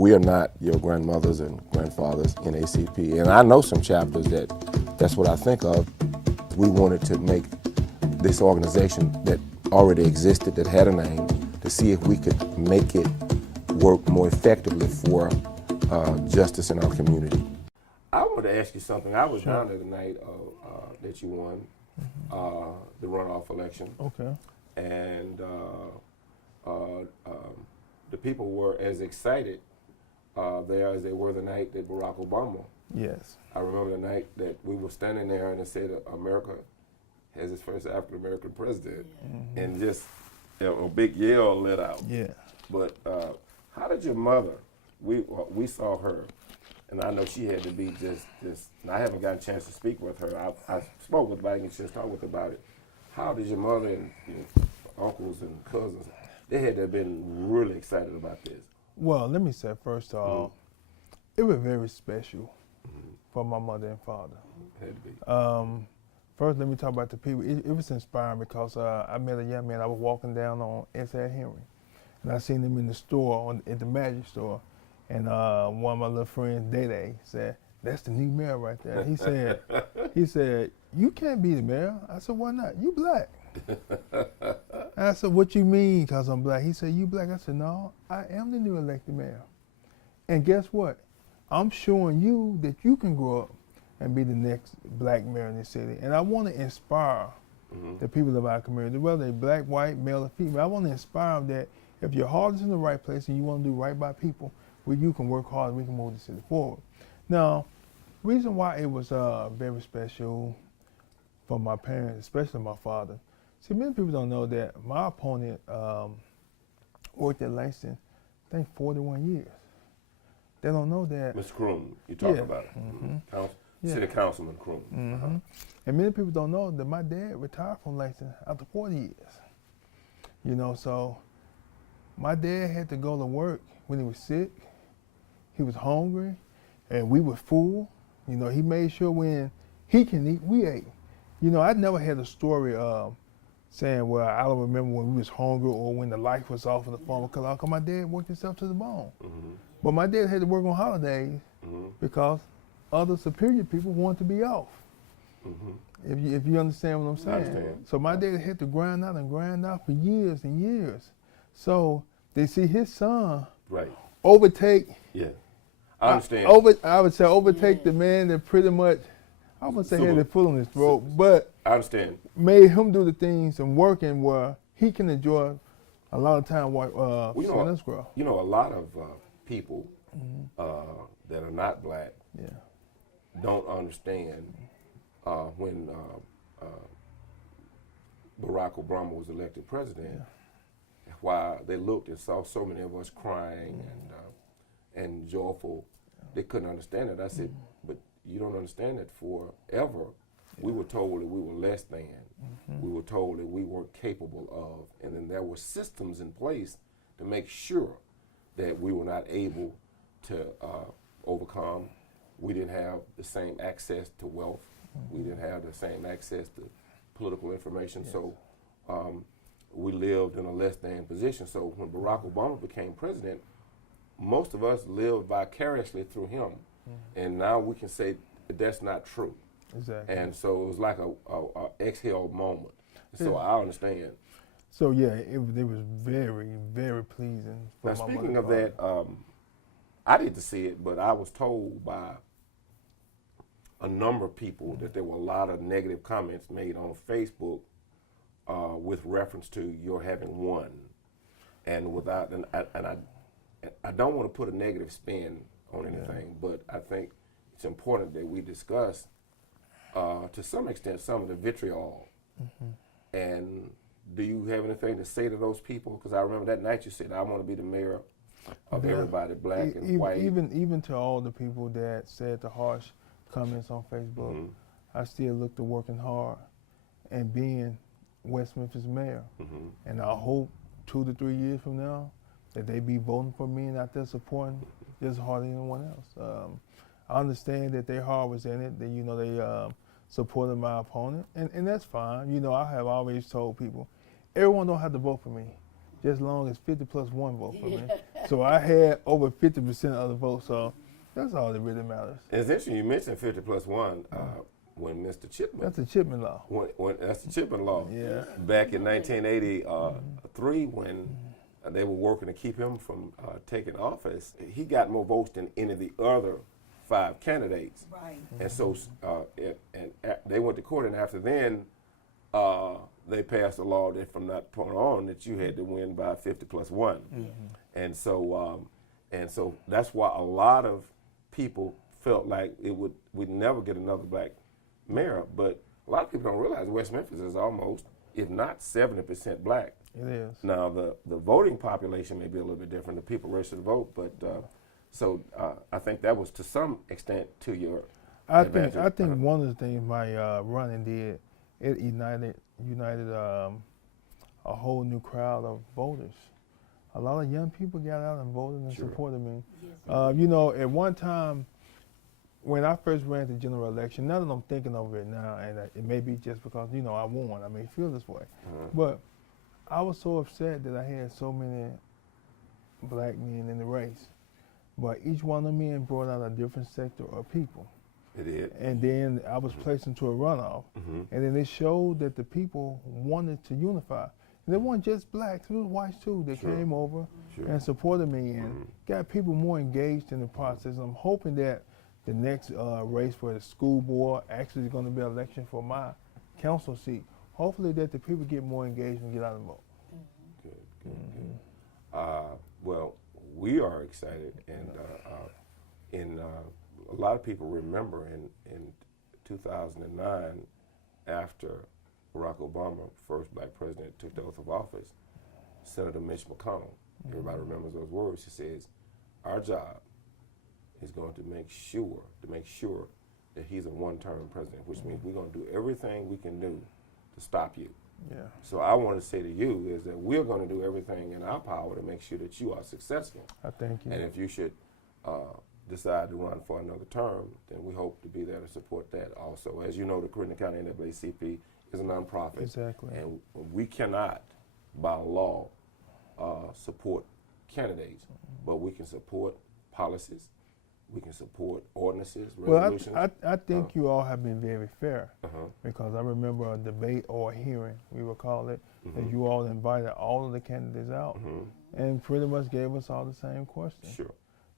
we are not your grandmothers and grandfathers in ACP. And I know some chapters that's what I think of. We wanted to make this organization that already existed, that had a name, to see if we could make it work more effectively for justice in our community. I want to ask you something. I was down there the night that you won the runoff election. Okay. And the people were as excited there as they were the night that Barack Obama. Yes. I remember the night that we were standing there and it said America has its first African-American president, and just a big yell let out. Yeah. But how did your mother? We saw her, and I know she had to be just. And I haven't gotten a chance to speak with her. I spoke with her, but I didn't get a chance to talk with her about it. How did your mother and your uncles and cousins? They had to have been really excited about this. Well, let me say first of all, it was very special for my mother and father. Had to be. First, let me talk about the people. It was inspiring because I met a young man. I was walking down on S. Henry, and I seen him in the store, at the Magic store, and one of my little friends, Day, said, "That's the new mayor right there." He said, "You can't be the mayor." I said, "Why not? You black." I said, "What you mean, because I'm black?" He said, "You black?" I said, "No, I am the new elected mayor. And guess what? I'm showing you that you can grow up and be the next black mayor in this city. And I want to inspire the people of our community, whether they're black, white, male, or female. I want to inspire them that if your heart is in the right place and you want to do right by people, you can work hard and we can move the city forward." Now, reason why it was very special for my parents, especially my father. See, many people don't know that my opponent worked at Langston, I think 41 years. They don't know that. Mr. Kroom, you talk about it. City Councilman Kroom. And many people don't know that my dad retired from Langston after 40 years. So my dad had to go to work when he was sick. He was hungry, and we were full. He made sure when he can eat, we ate. I never had a story saying, well, I don't remember when we was hungry or when the light was off in the farm, because my dad worked himself to the bone. But my dad had to work on holidays because other superior people wanted to be off. If you understand what I'm saying. I understand. So my dad had to grind out for years and years. So they see his son overtake. Yeah, I understand. I would say overtake the man that pretty much, I wouldn't say had the foot on his throat, but I understand. Made him do the things and working where he can enjoy a lot of time seeing us grow. A lot of people that are not black don't understand when Barack Obama was elected president, why they looked and saw so many of us crying and joyful. They couldn't understand it. I said, but you don't understand that forever. We were told that we were less than. We were told that we weren't capable of. And then there were systems in place to make sure that we were not able to overcome. We didn't have the same access to wealth. We didn't have the same access to political information. So we lived in a less than position. So when Barack Obama became president, most of us lived vicariously through him. And now we can say that that's not true. Exactly. And so it was like a exhale moment. So I understand. So it was very, very pleasing. Now speaking of that, I didn't see it, but I was told by a number of people that there were a lot of negative comments made on Facebook with reference to your having won, and I don't want to put a negative spin on anything, but I think it's important that we discuss to some extent some of the vitriol. And do you have anything to say to those people? Because I remember that night you said, "I want to be the mayor of everybody, black and white." Even to all the people that said the harsh comments on Facebook, I still look to working hard and being West Memphis mayor. And I hope 2 to 3 years from now that they be voting for me and out there supporting just as hard as anyone else. I understand that their heart was in it, that they supported my opponent, and that's fine. I have always told people, everyone don't have to vote for me, just as long as 50 plus 1 vote for me. So I had over 50% of the vote, so that's all that really matters. It's interesting you mentioned 50 plus 1 when Mr. Chitman. That's the Chitman law. That's the Chitman law. Yeah. Back in 1983 when they were working to keep him from taking office, he got more votes than any of the other 5 candidates. Right. And so they went to court, and after then, they passed a law that from that point on that you had to win by 50 plus 1. And so that's why a lot of people felt like we'd never get another black mayor. But a lot of people don't realize West Memphis is almost, if not 70% black. It is. Now the voting population may be a little bit different. The people registered to vote, but I think that was to some extent to your advantage. I think one of the things my running did, it united a whole new crowd of voters. A lot of young people got out and voted and supported me. Yes. You know, at one time, when I first ran the general election, now that I'm thinking over it now, and it may be just because, you know, I won, I may feel this way, but I was so upset that I had so many black men in the race. But each one of the men brought out a different sector of people. It did. And then I was placed into a runoff. And then it showed that the people wanted to unify. And they weren't just blacks, it was whites too that came over and supported me and got people more engaged in the process. I'm hoping that the next race for the school board actually is going to be an election for my council seat. Hopefully that the people get more engaged and get out and vote. Good. Well, we are excited, and a lot of people remember in 2009, after Barack Obama, first black president, took the oath of office, Senator Mitch McConnell, everybody remembers those words. He says, "Our job is going to make sure that he's a one-term president, which means we're going to do everything we can do to stop you." Yeah. So I want to say to you is that we're going to do everything in our power to make sure that you are successful. I thank you. And if you should decide to run for another term, then we hope to be there to support that also. As you know, the Clinton County NAACP is a nonprofit. Exactly. And we cannot, by law, support candidates, but we can support policies, we can support ordinances, resolutions. Well, I think you all have been very fair because I remember a debate or a hearing, we would call it, that you all invited all of the candidates out and pretty much gave us all the same questions. Sure.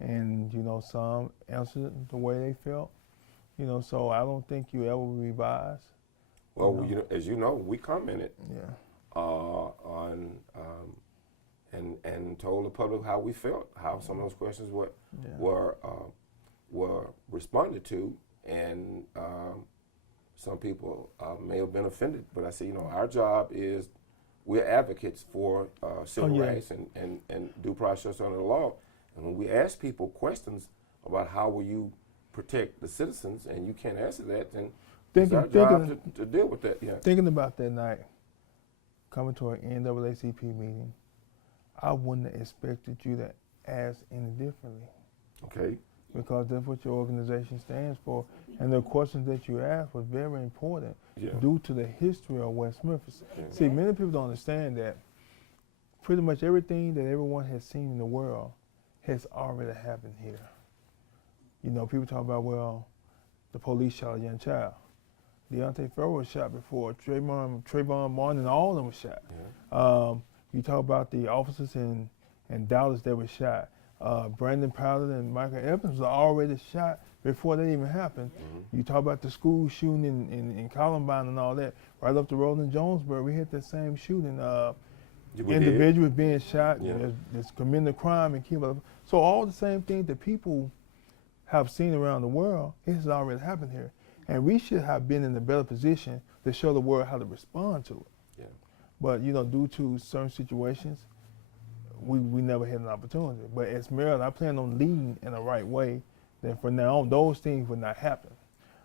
And, you know, some answered it the way they felt, you know, so I don't think you ever revise. Well, you know, as you know, we commented on and told the public how we felt, how some of those questions were responded to, and some people may have been offended. But I say, you know, our job is we're advocates for civil rights and due process under the law. And when we ask people questions about how will you protect the citizens, and you can't answer that, then it's our job to deal with that. Yeah. Thinking about that night, coming to an NAACP meeting, I wouldn't have expected you to ask any differently. Okay. Because that's what your organization stands for. And the questions that you asked were very important due to the history of West Memphis. See, many people don't understand that pretty much everything that everyone has seen in the world has already happened here. You know, people talk about, well, the police shot a young child. Deontay Farrell was shot before. Trayvon Martin and all of them were shot. You talk about the officers in Dallas that were shot. Brandon Powder and Michael Evans were already shot before that even happened. You talk about the school shooting in Columbine and all that. Right up the road in Jonesboro, we had that same shooting. Individuals being shot, that's committing a crime and killing. So all the same things that people have seen around the world, it has already happened here. And we should have been in a better position to show the world how to respond to it. Yeah. But, you know, due to certain situations, we never had an opportunity. But as mayor, I plan on leading in the right way. Then from now on, those things would not happen.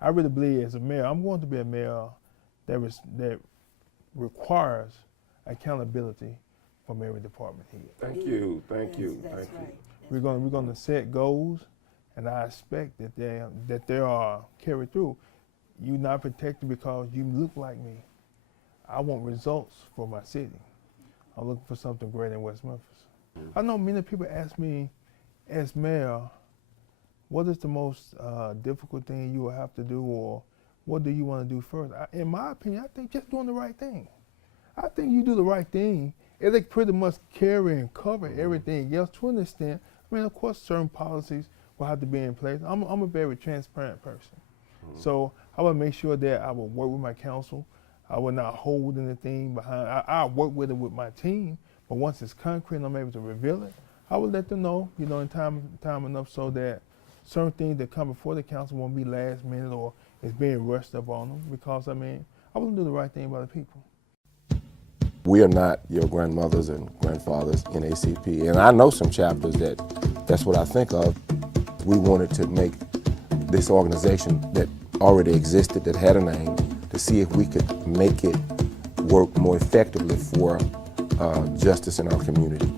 I really believe as a mayor, I'm going to be a mayor that requires accountability from every department head. Thank you. Thank you. That's Thank you. right. We're going to set goals, and I expect that they are carried through. You're not protected because you look like me. I want results for my city. I'm looking for something great in West Memphis. I know many people ask me, as mayor, what is the most difficult thing you will have to do, or what do you want to do first? In my opinion, I think just doing the right thing. I think you do the right thing, it'll pretty much carry and cover everything else to an extent. I mean, of course, certain policies will have to be in place. I'm a very transparent person. So I will make sure that I will work with my council. I will not hold anything behind. I'll work with it with my team, but once it's concrete and I'm able to reveal it, I will let them know, in time enough so that certain things that come before the council won't be last minute or it's being rushed up on them, because, I want to do the right thing by the people. We are not your grandmothers and grandfathers in ACP, and I know some chapters that's what I think of. We wanted to make this organization that already existed, that had a name, to see if we could make it work more effectively for justice in our community.